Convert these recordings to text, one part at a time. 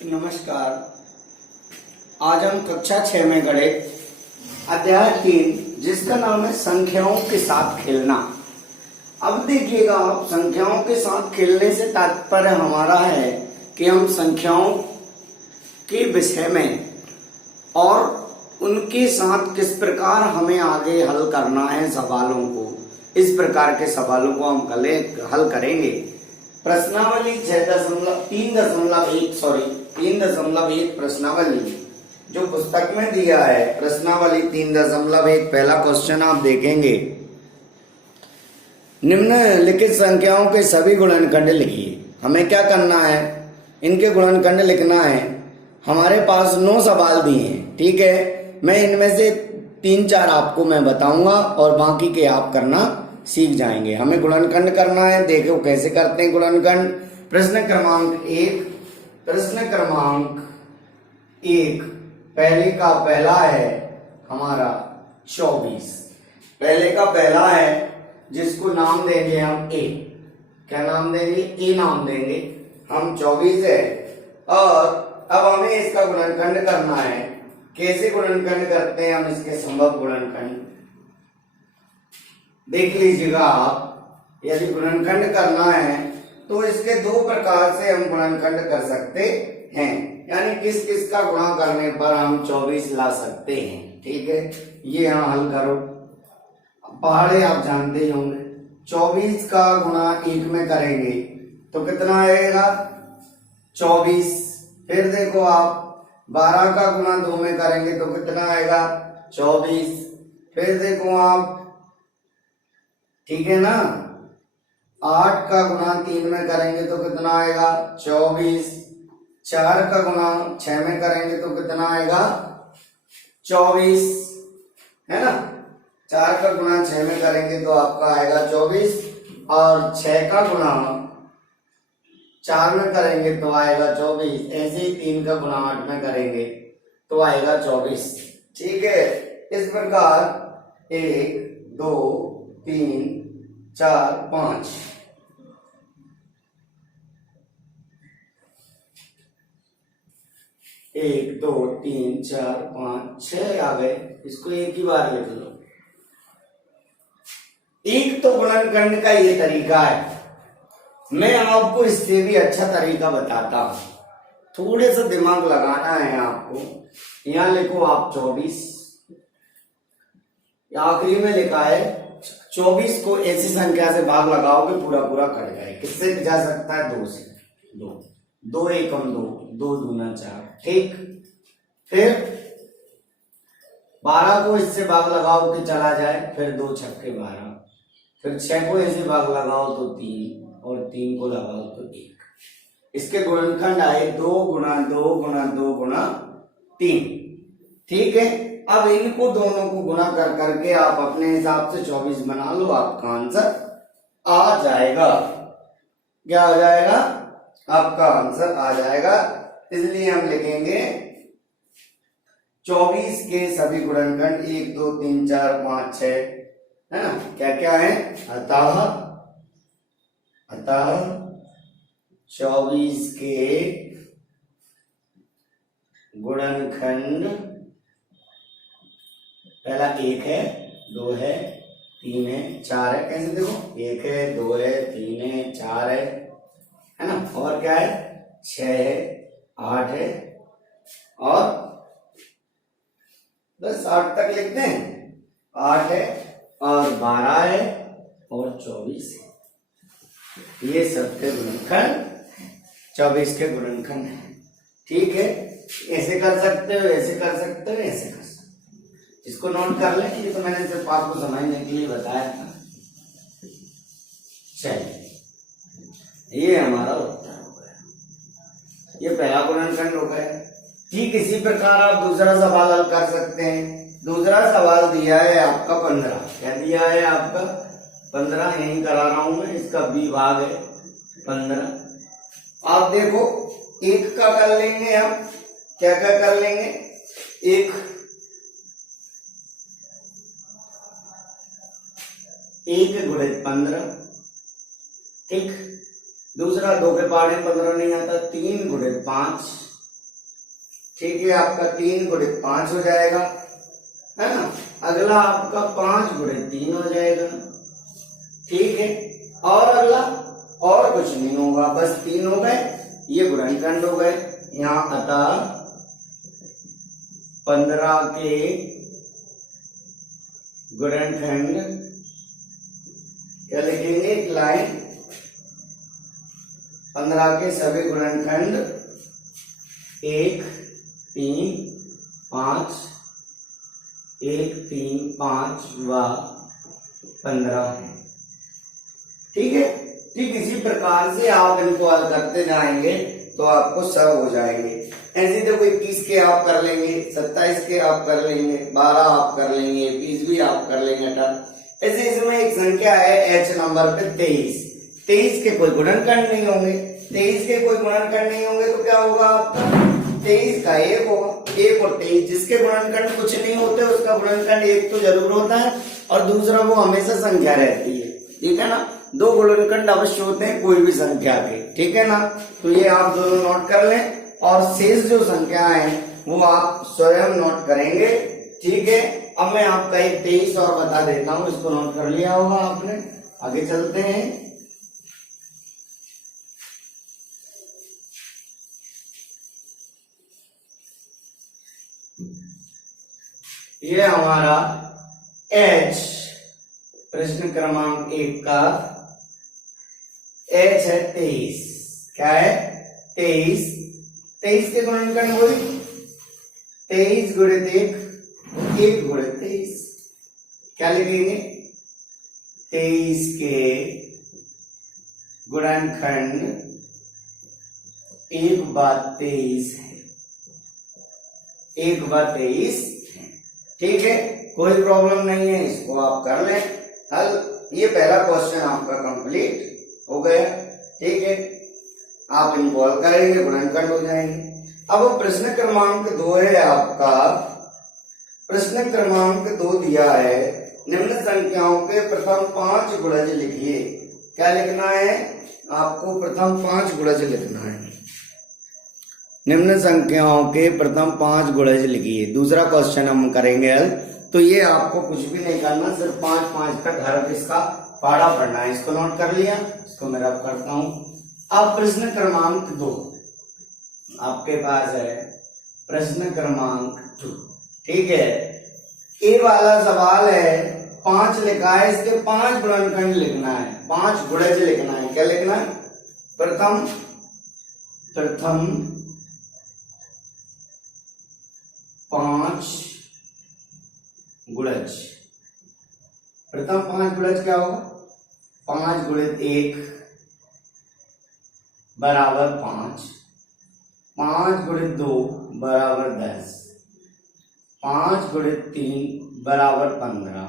नमस्कार। आज हम कक्षा 6 में गणित अध्याय 3 जिसका नाम है संख्याओं के साथ खेलना। अब देखिएगा आप, संख्याओं के साथ खेलने से तात्पर्य हमारा है कि हम संख्याओं के विषय में और उनके साथ किस प्रकार हमें आगे हल करना है सवालों को, इस प्रकार के सवालों को हम हल करेंगे। प्रश्नावली 3.1 प्रश्नावली जो पुस्तक में दिया है, प्रश्नावली 3.1 पहला क्वेश्चन आप देखेंगे। निम्नलिखित संख्याओं के सभी गुणनखंड लिखिए। हमें क्या करना है, इनके गुणनखंड लिखना है। हमारे पास 9 सवाल दिए हैं, ठीक है। मैं इनमें से 3-4 आपको मैं बताऊंगा और बाकी के आप करना सीख जाएंगे। हमें गुणनखंड करना है, देखो कैसे करते हैं गुणनखंड। प्रश्न क्रमांक 1 पहले का पहला है हमारा 24। पहले का पहला है जिसको नाम देंगे हम ए। क्या नाम देंगे? ए नाम देंगे हम। 24 है और अब हमें इसका गुणनखंड करना है। कैसे गुणनखंड करते हैं हम इसके संभव गुणनखंड देख लीजिएगा आप। यदि गुणनखंड करना है तो इसके 2 प्रकार से हम गुणनखंड कर सकते हैं, यानी किस किस का गुणा करने पर हम 24 ला सकते हैं, ठीक है। ये यहाँ हल करो। पहाड़े आप जानते ही होंगे। 24 का गुणा 1 में करेंगे तो कितना आएगा? 24। फिर देखो आप 12 का गुणा 2 में करेंगे तो कितना आएगा? 24। फिर देखो आप, ठीक है ना। 8 का गुणा 3 में करेंगे तो कितना आएगा? 24। 4 का गुणा 6 में करेंगे तो कितना आएगा? 24, है ना। 4 का गुणा 6 में करेंगे तो आपका आएगा 24 और 6 का गुणा 4 में करेंगे तो आएगा 24। ऐसे ही 3 का गुणा 8 में करेंगे तो आएगा 24, ठीक है। इस प्रकार 1 2 3 4 5 1 2 3 4 5 6 आ गए। इसको एक ही बार लिख लो। एक तो गुणनखंड का ये तरीका है। मैं आपको इससे भी अच्छा तरीका बताता हूं। थोड़े सा दिमाग लगाना है आपको। यहां लिखो आप 24, आखिरी में लिखा है 24 को ऐसी संख्या से भाग लगाओगे पूरा पूरा कट जाए। किससे जा सकता है? 2 से। 2 एकम 2, 2 दूना 4, ठीक। फिर 12 को इससे भाग लगाओ कि चला जाए, फिर 2 छक्के 12। फिर 6 को ऐसे भाग लगाओ तो 3 और 3 को लगाओ तो 1। इसके गुणनखंड आए 2 गुणा 2 गुणा 2 गुणा 3, ठीक है। अब इनको दोनों को गुणा कर करके आप अपने हिसाब से 24 बना लो, आपका आंसर आ जाएगा। क्या आ जाएगा? आपका आंसर आ जाएगा। इसलिए हम लिखेंगे 24 के सभी गुणनखंड 1 2 3 4 5 6, है ना। क्या क्या है? अतः 24 के गुणनखंड पहला 1 है, 2 है, 3 है, 4 है। कैसे देखो? 1 है, 2 है, 3 है, 4 है ना। और क्या है? 6 है, 8 है और बस 8 तक लिखते हैं। 8 है और 12 है और 24 है। ये सबके गुणनखंड 24 के गुणनखंड है, ठीक है। ऐसे कर सकते हो, ऐसे कर सकते हो, ऐसे कर सकते हो। इसको नोट कर लें। ये तो मैंने सिर्फ आपको समझने के लिए बताया था। चलिए, ये हमारा उत्तर हो गया। ये पहला गुणनखंड हो गया। ठीक इसी प्रकार आप दूसरा सवाल हल कर सकते हैं। दूसरा सवाल दिया है आपका 15। क्या दिया है आपका? 15 यही करा रहा हूं मैं। इसका बी भाग है 15। आप देखो 1 का कर लेंगे हम। क्या क्या कर लेंगे? 1 गुणित 15, ठीक। दूसरा 2 के पहाड़े 15 नहीं आता। 3 गुणित 5, ठीक है, आपका 3 गुणित 5 हो जाएगा, है ना। अगला आपका 5 गुणित 3 हो जाएगा, ठीक है। और अगला और कुछ नहीं होगा, बस 3 हो गए, ये गुणनखंड हो गए। यहाँ अतः 15 के गुणनखंड क्या लिखेंगे, एक लाइन, 15 के सभी गुणनखंड 1 3 5, 1 3 5 व 15 है, ठीक है। ठीक इसी प्रकार से आप इनको हल करते जाएंगे तो आपको सब हो जाएंगे। ऐसे देखो 21 के आप कर लेंगे, 27 के आप कर लेंगे, 12 आप कर लेंगे, 20 भी आप कर लेंगे। ऐसे इसमें एक संख्या है एच नंबर पे 23, 23 के कोई गुणनखंड नहीं होंगे, 23 के कोई गुणनखंड नहीं होंगे तो क्या होगा आपका 23 का 1 होगा, 1 और 23 जिसके गुणनखंड कुछ नहीं होते उसका गुणनखंड 1 तो जरूर होता है और दूसरा वो हमेशा संख्या रहती है, ठीक है ना। 2 गुणनखंड अवश्य होते हैं कोई भी संख्या के, ठीक है ना। तो ये आप दोनों नोट कर लें और शेष जो संख्या है वो आप स्वयं नोट करेंगे, ठीक है। अब मैं आपका एक 23 और बता देता हूं, इसको नोट कर लिया होगा आपने। आगे चलते हैं। ये हमारा एच प्रश्न क्रमांक 1 का एच है 23, क्या है 23, 23 के गुणनखंड हुए 23 गुणित 1, 1 गुणित 23, क्या लिखेंगे 23 के गुणनखंड 1/23 है, 1/23, ठीक है। कोई प्रॉब्लम नहीं है, इसको आप कर लें हल। ये पहला क्वेश्चन आपका कंप्लीट हो गया, ठीक है। आप इनको हल करेंगे, गुणनखंड हो जाएंगे। अब प्रश्न क्रमांक 2 है आपका, प्रश्न क्रमांक 2 दिया है, निम्न संख्याओं के प्रथम 5 गुणज लिखिए। क्या लिखना है आपको, प्रथम 5 गुणज लिखना है। निम्न संख्याओं के प्रथम 5 गुणज लिखिए, दूसरा क्वेश्चन हम करेंगे हल। तो ये आपको कुछ भी नहीं करना, सिर्फ 5 तक हर इसका पाड़ा पढ़ना है। इसको नोट कर लिया, इसको मैं रब करता हूं। अब प्रश्न क्रमांक 2 आपके पास है, प्रश्न क्रमांक 2, ठीक है। ए वाला सवाल है, 5 लिखा है, इसके 5 गुणनखंड लिखना है, 5 गुणज लिखना है। क्या लिखना है, प्रथम 5 गुणज। प्रथम 5 गुणज क्या होगा, 5 गुणित 1 बराबर 5, 5 गुणित 2 बराबर 10, 5 गुणित 3 बराबर 15,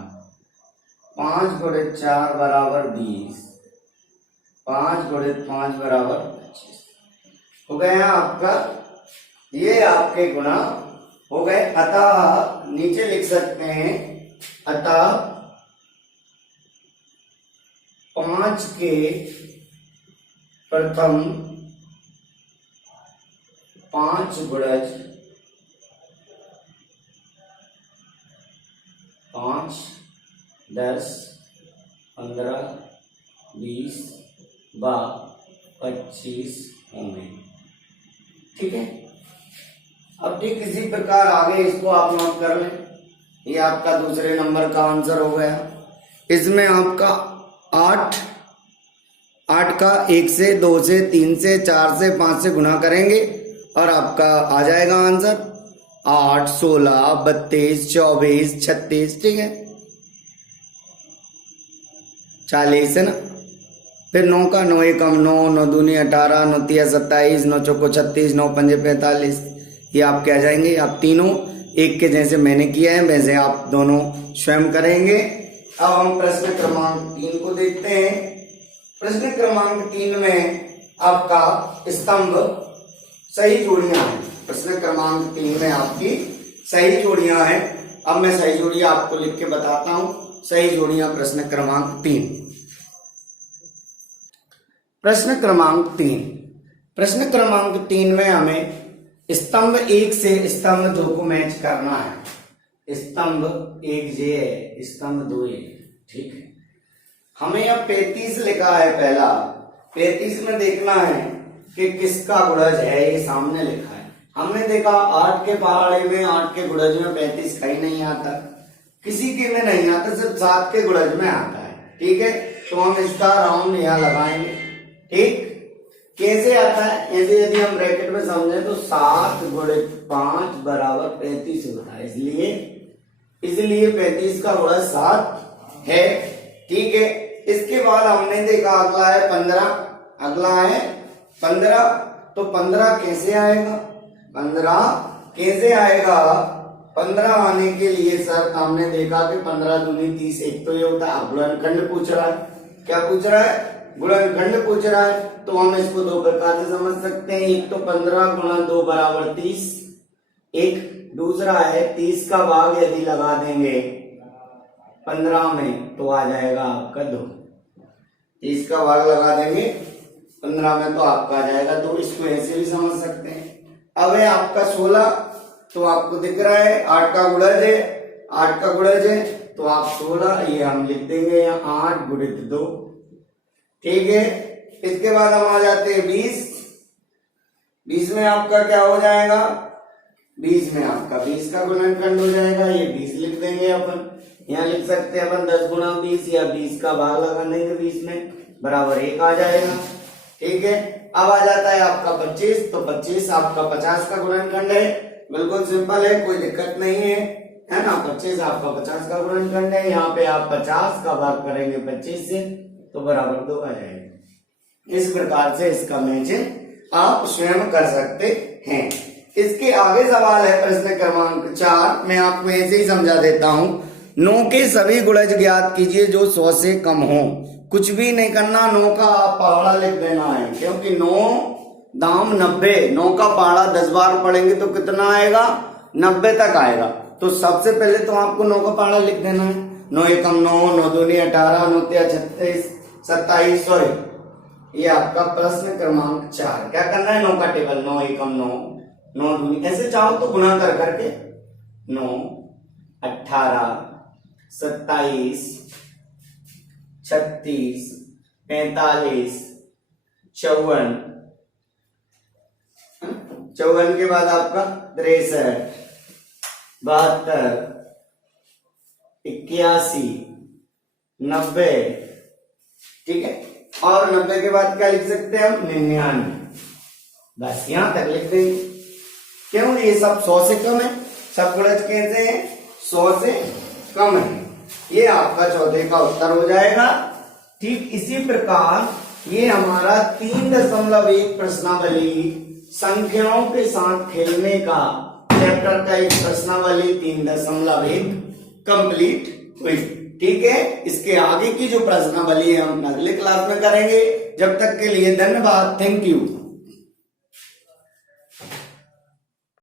5 गुणित 4 बराबर 20, 5 गुणित 5 बराबर 25। हो गया आपका, ये आपके गुणा हो गए। अतः नीचे लिख सकते हैं, अतः 5 के प्रथम 5 गुणज 5, 10, 15, 20 व 25 होंगे, ठीक है। अब ठीक इसी प्रकार आगे इसको आप नोट कर लें। ये आपका दूसरे नंबर का आंसर हो गया। इसमें आपका 8 का 1 से 2 से 3 से 4 से 5 से गुणा करेंगे और आपका आ जाएगा आंसर 8, 16, 32, 24, 36, ठीक है 40 है ना। फिर 9 का 9 एकम 9, 9 दूनी 18, 9 तिया 27, 9 चौको 36, 9 पंजे 45। ये आपके आ जाएंगे। आप तीनों एक के जैसे मैंने किया है वैसे आप दोनों स्वयं करेंगे। अब हम प्रश्न क्रमांक 3 को देखते हैं। प्रश्न क्रमांक 3 में आपका स्तंभ सही जोड़ियां हैं। प्रश्न क्रमांक 3 में आपकी सही जोड़ियां हैं। अब मैं सही जोड़ियां आपको लिख के बताता हूं। सही जोड़ियां प्रश्न क्रमांक 3। प्रश्न क्रमांक 3 में हमें स्तंभ एक से स्तंभ दो को मैच करना है। स्तंभ एक ये है, स्तंभ दो ये, ठीक है। हमें अब 35 लिखा है पहला, 35 में देखना है कि किसका गुणज है, ये सामने लिखा है। हमने देखा 8 के पहाड़े में 8 के गुणज में 35 कहीं नहीं आता, किसी के में नहीं आता, सिर्फ 7 के गुणज में आता है, ठीक है। तो हम इसका राउंड यहाँ लगाएंगे, ठीक। कैसे आता है, ऐसे यदि हम ब्रैकेट में समझे तो 7 गुणित 5 बराबर 35 होता है, इसलिए 35 का गुणज 7 है, ठीक है। इसके बाद हमने देखा अगला है 15, अगला है 15, तो 15 कैसे आएगा, 15 कैसे आएगा, 15 आने के लिए सर हमने देखा कि 15 दूनी 30, एक तो ये होता है गुणनखंड पूछ रहा है, क्या पूछ रहा है, गुणनखंड पूछ रहा है। तो हम इसको दो प्रकार से समझ सकते हैं, एक तो 15 गुणा 2 बराबर 30, एक दूसरा है 30 का भाग यदि लगा देंगे 15 में तो आ जाएगा आपका 2, 30 का भाग लगा देंगे 15 में तो आपका आ जाएगा 2, इसको ऐसे भी समझ सकते हैं। अब है आपका 16, तो आपको दिख रहा है 8 का गुणज है, 8 का गुणज है तो आप 16, ये हम लिख देंगे यहाँ 8 गुणित 2, ठीक है। इसके बाद हम आ जाते हैं 20, 20 में आपका क्या हो जाएगा, 20 में आपका 20 का गुणनखंड हो जाएगा, ये 20 लिख देंगे अपन, यहाँ लिख सकते हैं अपन 10 गुणा 20 या 20 का भाग लगा देंगे 20 में, बराबर 1 आ जाएगा, ठीक है। अब आ जाता है आपका 25, तो 25 आपका 50 का गुणनखंड है, बिल्कुल सिंपल है, कोई दिक्कत नहीं है ना। 25 आपका 50 का गुणनखंड है, यहाँ पे आप 50 का भाग करेंगे 25 से तो बराबर 2 आ जाएगा। इस प्रकार से इसका मैचिंग आप स्वयं कर सकते हैं। इसके आगे सवाल है प्रश्न क्रमांक 4, मैं आपको ऐसे ही समझा देता हूं। 9 के सभी गुणज ज्ञात कीजिए जो 100 से कम हो। कुछ भी नहीं करना, 9 का आप पहाड़ा लिख देना है, क्योंकि 9 दाम 90, 9 का पहाड़ा 10 बार पढ़ेंगे तो कितना आएगा, 90 तक आएगा। तो सबसे पहले तो आपको 9 का पहाड़ा लिख देना है, 9 एकम 9, 9 दूनी 18, 9 तिया 36, 27, 100। ये आपका प्रश्न क्रमांक 4। क्या करना है, 9 का टेबल, 9 एकम 9, 9 दूनी, ऐसे चाहो तो गुणा कर करके 9, 18, 27, 36, 45, 54, 54 के बाद आपका 63, 72, 81, 90, ठीक है। और 90 के बाद क्या लिख सकते हैं हम, 99, बस यहां तक लिख देंगे। क्यों, ये सब 100 से कम है, सब गुणज कैसे हैं, 100 से कम है। ये आपका चौथे का उत्तर हो जाएगा। ठीक इसी प्रकार ये हमारा 3.1 प्रश्नावली संख्याओं के साथ खेलने का चैप्टर का एक प्रश्नावली 3.1 कंप्लीट हुई। ठीक है, इसके आगे की जो प्रश्नावली है हम अगले क्लास में करेंगे। जब तक के लिए धन्यवाद, थैंक यू।